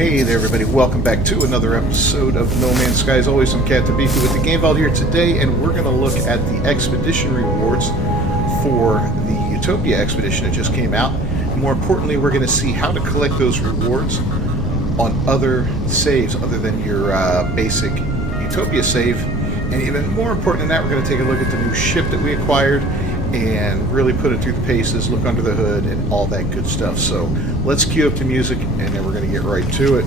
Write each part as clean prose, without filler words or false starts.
Hey there everybody, welcome back to another episode of No Man's Sky. As always, I'm Captain Beefy with the Game Vault here today, and we're going to look at the expedition rewards for the Utopia expedition that just came out. And more importantly, we're going to see how to collect those rewards on other saves other than your basic Utopia save. And even more important than that, we're going to take a look at the new ship that we acquired and really put it through the paces, look under the hood, and all that good stuff. So let's cue up the music, and then we're going to get right to it.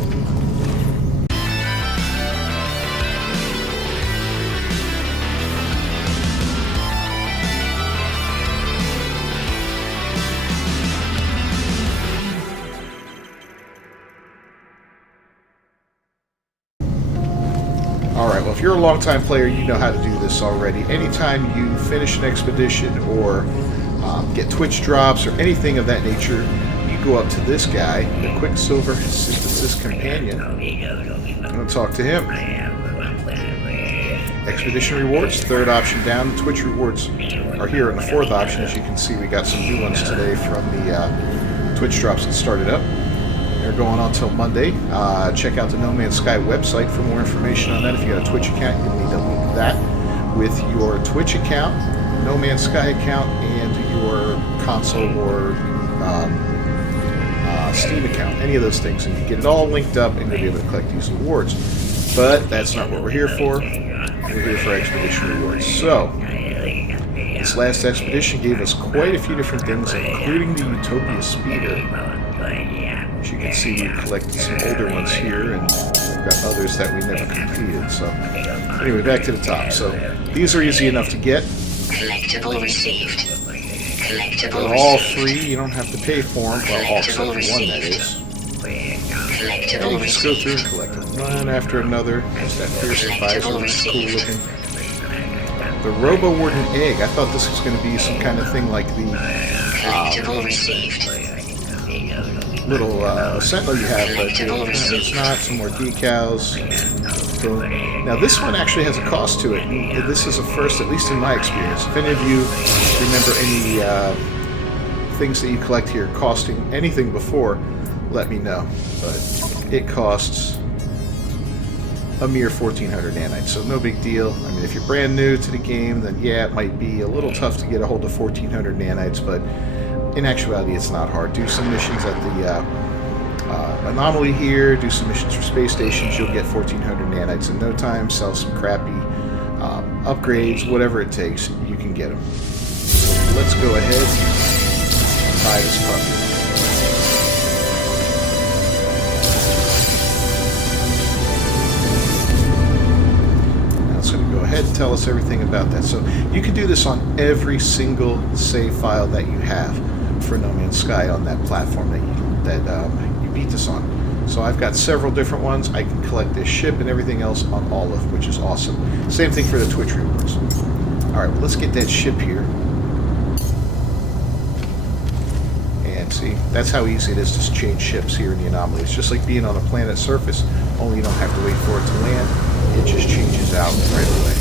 Alright, well, if you're a long-time player, you know how to do this already. Anytime you finish an expedition or get Twitch drops or anything of that nature, you go up to this guy, the Quicksilver Synthesis Companion. I'm going to talk to him. Expedition rewards, third option down. The Twitch rewards are here in the fourth option. As you can see, we got some new ones today from the Twitch drops that started up. They're going on till Monday. Check out the No Man's Sky website for more information on that. If you got a Twitch account, you'll need to link that with your Twitch account, No Man's Sky account, and your console or Steam account. Any of those things. And you get it all linked up, and you'll be able to collect these rewards. But that's not what we're here for. We're here for expedition rewards. So, this last expedition gave us quite a few different things, including the Utopia speeder. As you can see, we collected some older ones here, and we've got others that we never completed. So, anyway, back to the top. So, these are easy enough to get. Collectible received. They're all free. You don't have to pay for them. Well, all except for one, that is. And you just go through and collect them one after another. There's that fearsome visor, which is cool looking. The Robo Warden egg. I thought this was going to be some kind of thing like the little sentinel you have, but it's not. Some more decals. Boom. Now this one actually has a cost to it. And this is a first, at least in my experience. If any of you remember any things that you collect here costing anything before, let me know. But it costs a mere 1,400 nanites, so no big deal. I mean, if you're brand new to the game, then yeah, it might be a little tough to get a hold of 1,400 nanites, but in actuality, it's not hard. Do some missions at the Anomaly here, do some missions for space stations, you'll get 1,400 nanites in no time, sell some crappy upgrades, whatever it takes, you can get them. So let's go ahead and buy this puppy. Ahead and tell us everything about that. So you can do this on every single save file that you have for No Man's Sky on that platform that you beat this on. So I've got several different ones. I can collect this ship and everything else on all of them, which is awesome. Same thing for the Twitch rewards. Alright, well, let's get that ship here. And see, that's how easy it is to change ships here in the Anomaly. It's just like being on a planet's surface, only you don't have to wait for it to land. It just changes out right away.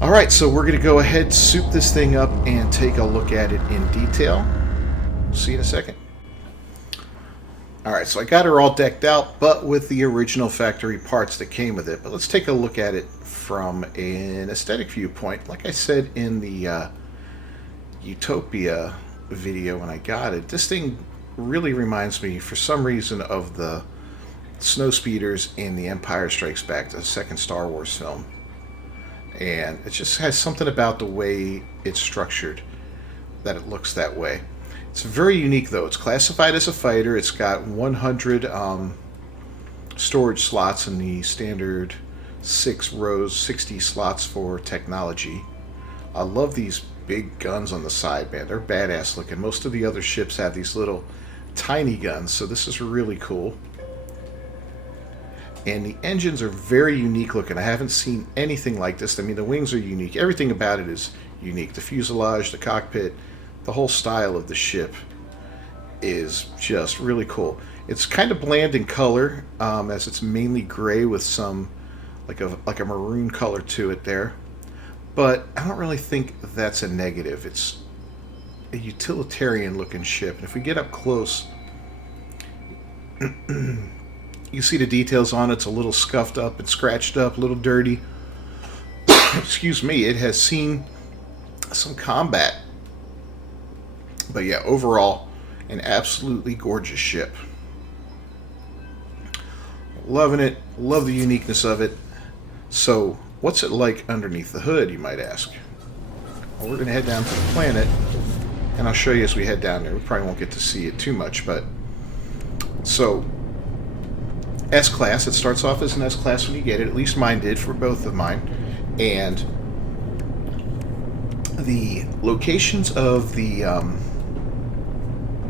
Alright, so we're going to go ahead, soup this thing up, and take a look at it in detail. See you in a second. Alright, so I got her all decked out, but with the original factory parts that came with it. But let's take a look at it from an aesthetic viewpoint. Like I said in the Utopia video when I got it, this thing really reminds me, for some reason, of the snow speeders in The Empire Strikes Back, the second Star Wars film. And it just has something about the way it's structured that it looks that way. It's very unique, though. It's classified as a fighter. It's got 100 storage slots in the standard 6 rows, 60 slots for technology. I love these big guns on the side, man. They're badass looking. Most of the other ships have these little tiny guns, so this is really cool. And the engines are very unique looking. I haven't seen anything like this. I mean, the wings are unique. Everything about it is unique. The fuselage, the cockpit, the whole style of the ship is just really cool. It's kind of bland in color, as it's mainly gray with some like a maroon color to it there. But I don't really think that's a negative. It's a utilitarian looking ship. And if we get up close You see the details on it. It's a little scuffed up and scratched up, a little dirty. Excuse me. It has seen some combat. But yeah, overall, an absolutely gorgeous ship. Loving it. Love the uniqueness of it. So, what's it like underneath the hood, you might ask? Well, we're going to head down to the planet, and I'll show you as we head down there. We probably won't get to see it too much, but... So, S-Class. It starts off as an S-Class when you get it. At least mine did for both of mine. And the locations of the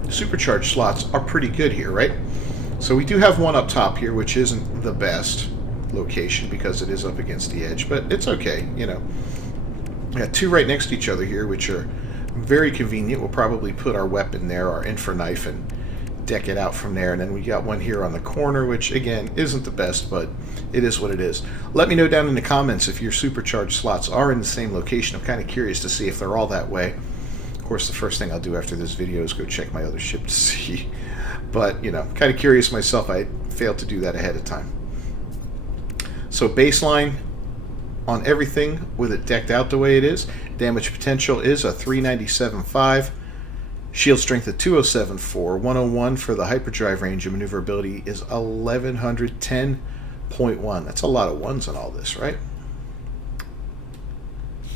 supercharged slots are pretty good here, right? So we do have one up top here, which isn't the best location because it is up against the edge, but it's okay, you know. We got two right next to each other here, which are very convenient. We'll probably put our weapon there, our infra knife, and deck it out from there. And then we got one here on the corner, which again isn't the best, but it is what it is. Let me know down in the comments if your supercharged slots are in the same location. I'm kind of curious to see if they're all that way. Of course, the first thing I'll do after this video is go check my other ship to see. But, you know, kind of curious myself. I failed to do that ahead of time. So baseline on everything with it decked out the way it is. Damage potential is a 397.5. Shield strength of 207.4. 101 for the hyperdrive range, and maneuverability is 1110.1. That's a lot of ones on all this, right?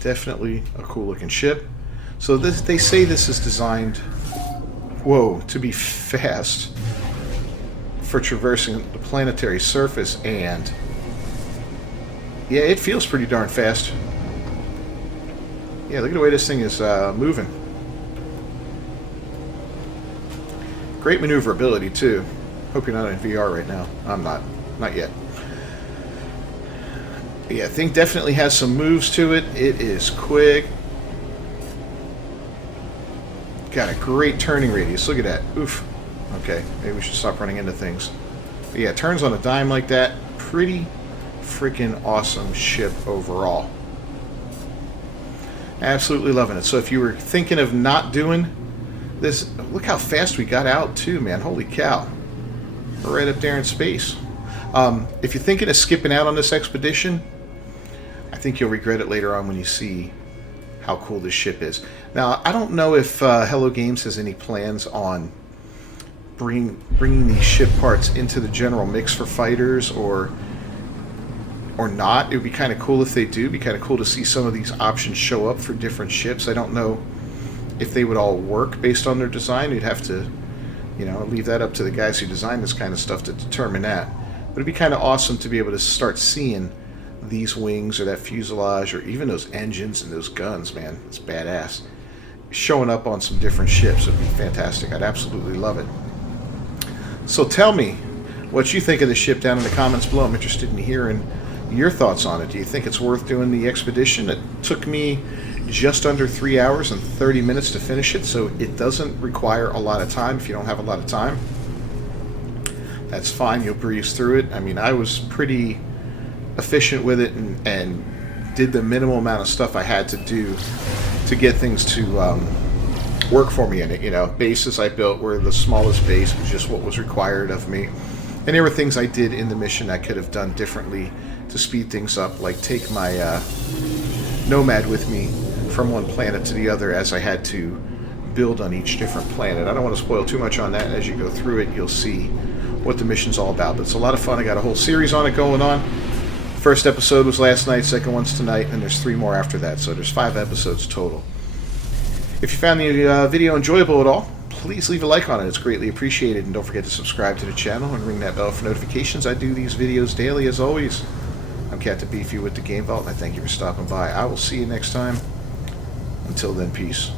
Definitely a cool looking ship. So this, they say this is designed, to be fast for traversing the planetary surface, and yeah, it feels pretty darn fast. Yeah, look at the way this thing is moving. Great maneuverability too. Hope you're not in VR right now. I'm not. Not yet. Yeah, thing definitely has some moves to it. It is quick. Got a great turning radius. Look at that. Oof. Okay, maybe we should stop running into things. But yeah, it turns on a dime like that. Pretty freaking awesome ship overall. Absolutely loving it. So if you were thinking of not doing this, look how fast we got out too, man. Holy cow. We're right up there in space. If you're thinking of skipping out on this expedition, I think you'll regret it later on when you see how cool this ship is. Now, I don't know if Hello Games has any plans on bringing these ship parts into the general mix for fighters or not. It would be kind of cool if they do. It'd be kind of cool to see some of these options show up for different ships. I don't know if they would all work based on their design. You'd have to, you know, leave that up to the guys who design this kind of stuff to determine that. But it'd be kind of awesome to be able to start seeing these wings or that fuselage or even those engines and those guns, man. It's badass. Showing up on some different ships would be fantastic. I'd absolutely love it. So tell me what you think of the ship down in the comments below. I'm interested in hearing your thoughts on it. Do you think it's worth doing the expedition? It took me just under 3 hours and 30 minutes to finish it, so it doesn't require a lot of time. If you don't have a lot of time, that's fine. You'll breeze through it. I mean, I was pretty efficient with it and did the minimal amount of stuff I had to do to get things to work for me in it. You know, bases I built were the smallest base, was just what was required of me. And there were things I did in the mission I could have done differently to speed things up, like take my Nomad with me from one planet to the other as I had to build on each different planet. I don't want to spoil too much on that. As you go through it, you'll see what the mission's all about. But it's a lot of fun. I got a whole series on it going on. First episode was last night, second one's tonight, and there's 3 more after that. So there's 5 episodes total. If you found the video enjoyable at all, please leave a like on it. It's greatly appreciated. And don't forget to subscribe to the channel and ring that bell for notifications. I do these videos daily as always. I'm Captain Beefy with the Game Vault, and I thank you for stopping by. I will see you next time. Until then, peace.